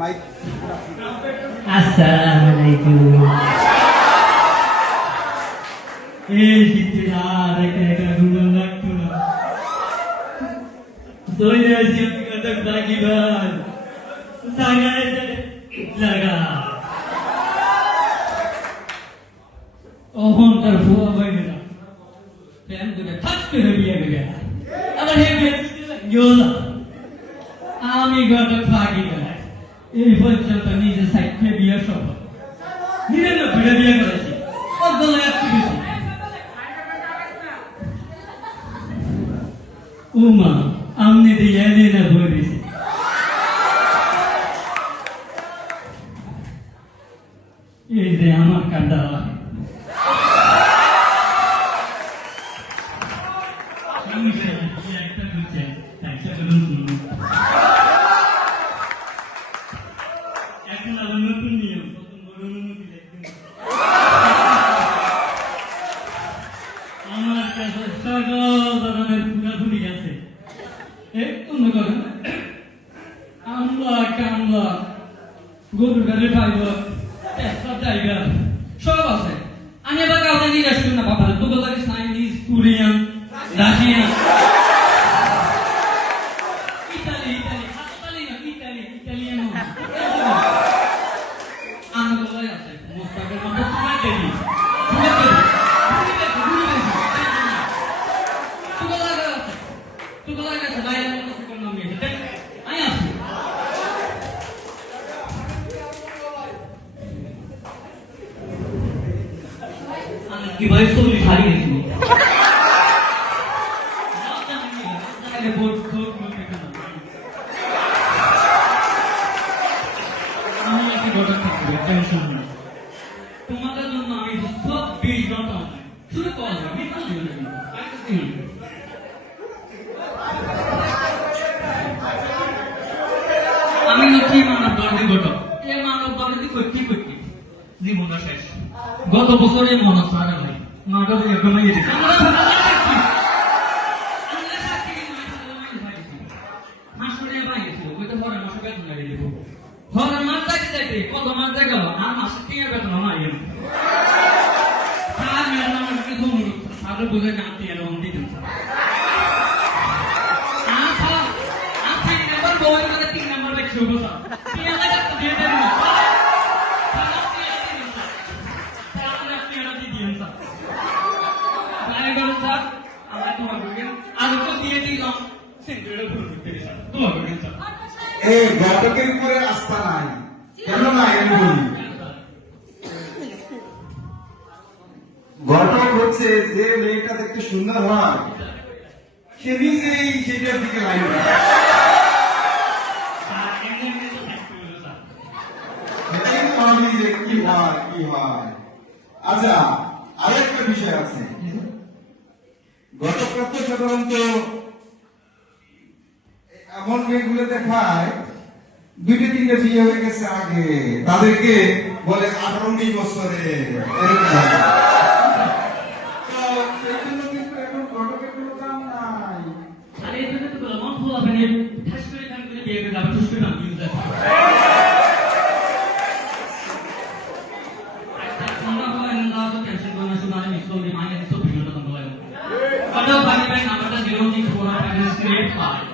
Mic আসসালামু আলাইকুম এই শীতের আর একা ঘুমন লাগতো না দইয়া শীতকালে লাগিবার জায়গায় লাগা ওহন তার ফুয়া বাইরে না প্রেম করে ঠাক করে বিয়ে করে আবার হে বিয়ে গেলা আমি ঘটক ফাঁকি গেলাম এই পর্যন্ত নিজে সাইডে বিয়ে সব নিরানো ভিড়ে বিয়ে করেছি অর্ধলা একটু বেশি উমা আমনি দিয়ে এনে না ভরেছি এই যে আমার কান্ডা একটা বুঝছেন একটা বলুন এখন আবার নতুন নিয়ম প্রথম বড় অনুমতি দেখবেন আমার কাছে সকল ধরনের পুরাপুরি আছে একটু করেন আমলা কামলা গরু গাড়ি পাইব সব জায়গা সব আছে আমি আবার কাউকে নিরাশ করি না বাবা তোকে লাগে চাইনিজ কোরিয়ান রাশিয়ান কি ভাই তো হারিয়ে গেছি আমি একটা ঘটনা থাকবে টেনশন নেই তোমাদের জন্য আমি সব 20 ঘন্টা শুরু করবো আমি হচ্ছি মানব দর্দি ঘটক এ মানব দর্দি করতে করতে জীবনটা শেষ গত বছরে মনে সারা ভাই মাটা থেকে ঘুমিয়ে দিচ্ছে কত মাস দেখা গেল আর মাসে 3 বেতন আমার সারা বুঝে কাঁদতে এরকম দিতেন তিন নম্বর ব্যক্তি এই ঘটকের উপরে আস্থা নাই কেন নাই আমি বলি ঘটক হচ্ছে যে মেয়েটা দেখতে সুন্দর হয় সে নিজেই সেটার দিকে লাইন কি হয় কি হয় আচ্ছা আরেকটা বিষয় আছে ঘটকরা তো সাধারণত এমন মেয়েগুলো দেখায় 2-3টা বিয়ে হয়ে গেছে আগে তাদেরকে বলে 18-19 বছরে এখন ঘটকের কোনো দাম নাই Kalau bagi nampaknya di rumah itu orang pada straight line.